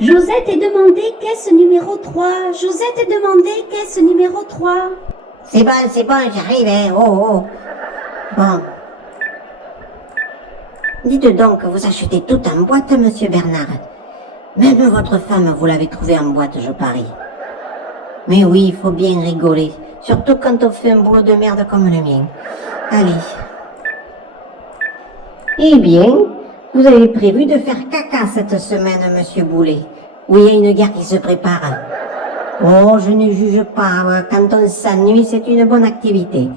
Josette est demandé caisse numéro 3. Josette est demandé caisse numéro 3. C'est bon, j'arrive, hein. Oh. Bon. Dites donc, vous achetez tout en boîte, monsieur Bernard. Même votre femme, vous l'avez trouvée en boîte, je parie. Mais oui, il faut bien rigoler. Surtout quand on fait un boulot de merde comme le mien. Allez. Eh bien, vous avez prévu de faire caca cette semaine, monsieur Boulet. Oui, il y a une guerre qui se prépare. Oh, je ne juge pas. Quand on s'ennuie, c'est une bonne activité.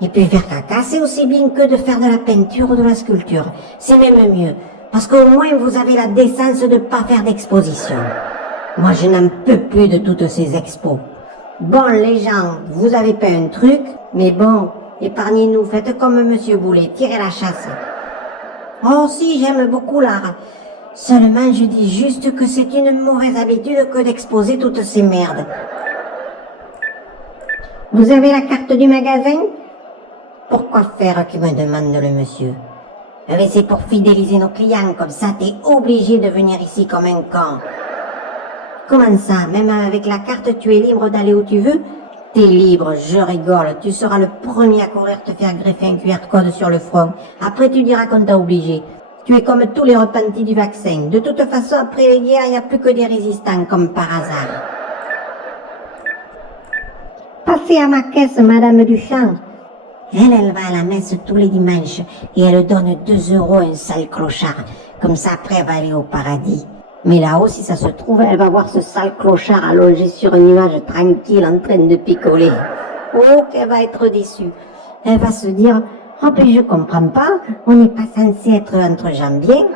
Et puis faire caca, c'est aussi bien que de faire de la peinture ou de la sculpture. C'est même mieux. Parce qu'au moins, vous avez la décence de ne pas faire d'exposition. Moi, je n'en peux plus de toutes ces expos. Bon, les gens, vous avez pas un truc, mais bon, épargnez-nous, faites comme monsieur Boulet, tirez la chasse. Oh si, j'aime beaucoup l'art. Seulement, je dis juste que c'est une mauvaise habitude que d'exposer toutes ces merdes. Vous avez la carte du magasin? Pourquoi faire que me demande le monsieur? Mais c'est pour fidéliser nos clients, comme ça t'es obligé de venir ici comme un con. Comment ça? Même avec la carte, tu es libre d'aller où tu veux? T'es libre, je rigole. Tu seras le premier à courir te faire greffer un QR code sur le front. Après, tu diras qu'on t'a obligé. Tu es comme tous les repentis du vaccin. De toute façon, après les guerres, il n'y a plus que des résistants, comme par hasard. Passez à ma caisse, Madame Duchamp. Elle va à la messe tous les dimanches et elle donne 2 € à un sale clochard. Comme ça, après, elle va aller au paradis. Mais là-haut, si ça se trouve, elle va voir ce sale clochard allongé sur un nuage tranquille en train de picoler. Oh, qu'elle va être déçue. Elle va se dire, oh, ben je comprends pas, on n'est pas censé être entre gens bien.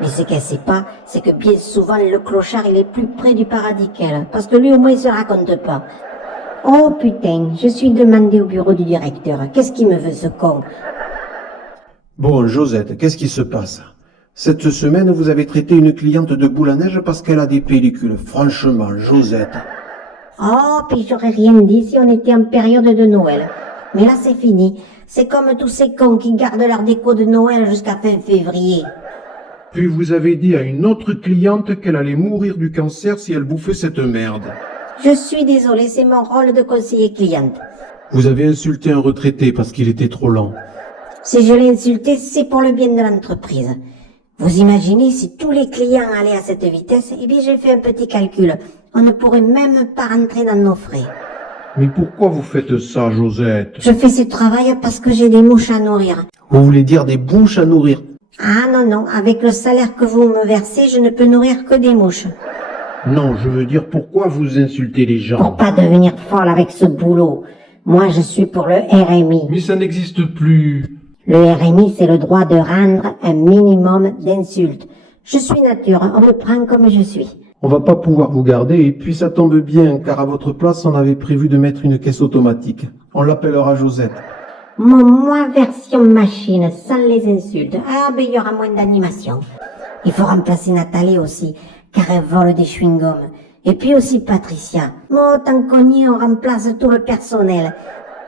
Mais ce qu'elle sait pas, c'est que bien souvent, le clochard, il est plus près du paradis qu'elle. Parce que lui, au moins, il se raconte pas. Oh putain, je suis demandé au bureau du directeur. Qu'est-ce qu'il me veut, ce con? Bon, Josette, qu'est-ce qui se passe? Cette semaine, vous avez traité une cliente de boule à neige parce qu'elle a des pellicules. Franchement, Josette. Oh, puis j'aurais rien dit si on était en période de Noël. Mais là, c'est fini. C'est comme tous ces cons qui gardent leur déco de Noël jusqu'à fin février. Puis vous avez dit à une autre cliente qu'elle allait mourir du cancer si elle bouffait cette merde. Je suis désolée, c'est mon rôle de conseiller cliente. Vous avez insulté un retraité parce qu'il était trop lent. Si je l'ai insulté, c'est pour le bien de l'entreprise. Vous imaginez si tous les clients allaient à cette vitesse? Eh bien, j'ai fait un petit calcul. On ne pourrait même pas rentrer dans nos frais. Mais pourquoi vous faites ça, Josette? Je fais ce travail parce que j'ai des mouches à nourrir. Vous voulez dire des bouches à nourrir? Ah non, avec le salaire que vous me versez, je ne peux nourrir que des mouches. Non, je veux dire pourquoi vous insultez les gens? Pour pas devenir folle avec ce boulot. Moi, je suis pour le RMI. Mais ça n'existe plus. Le RMI, c'est le droit de rendre un minimum d'insultes. Je suis nature, on me prend comme je suis. On va pas pouvoir vous garder et puis ça tombe bien car à votre place on avait prévu de mettre une caisse automatique. On l'appellera Josette. Moi, version machine, sans les insultes. Ah, ben il y aura moins d'animation. Il faut remplacer Nathalie aussi, car elle vole des chewing-gums. Et puis aussi Patricia. Bon, tant qu'on y est, on remplace tout le personnel.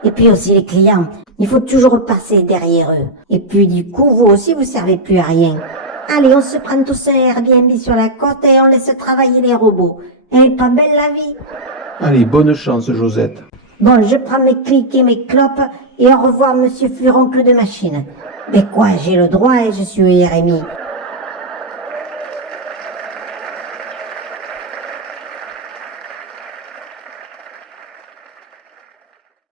Et puis aussi les clients. Il faut toujours passer derrière eux. Et puis du coup, vous aussi, vous servez plus à rien. Allez, on se prend tous un Airbnb sur la côte et on laisse travailler les robots. Elle est pas belle la vie? Allez, bonne chance Josette. Bon, je prends mes clics et mes clopes et au revoir monsieur Furoncle de machine. Mais quoi, j'ai le droit et je suis RMI.